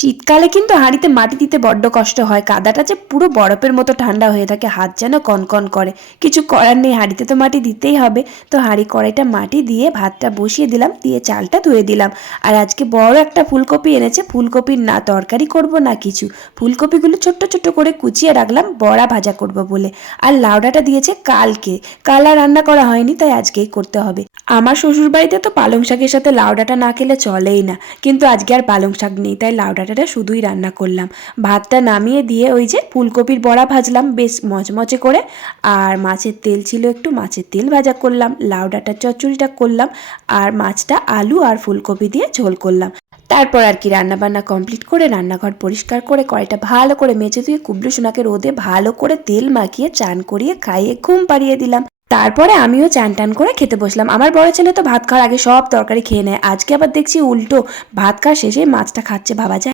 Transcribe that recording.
শীতকালে কিন্তু হাঁড়িতে মাটি দিতে বড্ড কষ্ট হয়, কাদাটা যে পুরো বরফের মতো ঠান্ডা হয়ে থাকে, হাত যেন কনকন করে। কিছু করার নেই, হাঁড়িতে তো মাটি দিতেই হবে। তো হাঁড়ি কড়াইটা মাটি দিয়ে ভাতটা বসিয়ে দিলাম, দিয়ে চালটা ধুয়ে দিলাম। আর আজকে বড় একটা ফুলকপি এনেছে, ফুলকপির না তরকারি করব না কিছু, ফুলকপিগুলো ছোট্ট ছোট্ট করে কুচিয়ে রাখলাম বড়া ভাজা করব বলে। আর লাউডাটা দিয়েছে কালকে, কাল আর রান্না করা হয়নি, তাই আজকেই করতে হবে। আমার শ্বশুরবাড়িতে তো পালং শাকের সাথে লাউ ডাঁটা না খেলে চলেই না, কিন্তু আজকে আর পালং শাক নেই, তাই লাউ ডাঁটাটা শুধুই রান্না করলাম। ভাতটা নামিয়ে দিয়ে ওই যে ফুলকপির বড়া ভাজলাম বেশ মচমচে করে, আর মাছের তেল ছিল একটু, মাছের তেল ভাজা করলাম, লাউ ডাঁটার চচ্চড়িটা করলাম, আর মাছটা আলু আর ফুলকপি দিয়ে ঝোল করলাম। তারপর আর কি রান্নাবান্না কমপ্লিট করে রান্নাঘর পরিষ্কার করে কড়াইটা ভালো করে মেজে ধুয়ে কুবলু সোনাকে রোদে ভালো করে তেল মাখিয়ে চান করিয়ে খাইয়ে ঘুম পাড়িয়ে দিলাম। তারপরে আমিও চান টান করে খেতে বসলাম। আমার বড় ছেলে তো ভাত খাওয়ার আগে সব তরকারি খেয়ে নেয়, আজকে আবার দেখছি উল্টো, ভাত খাওয়া শেষে মাছটা খাচ্ছে, ভাবা যায়।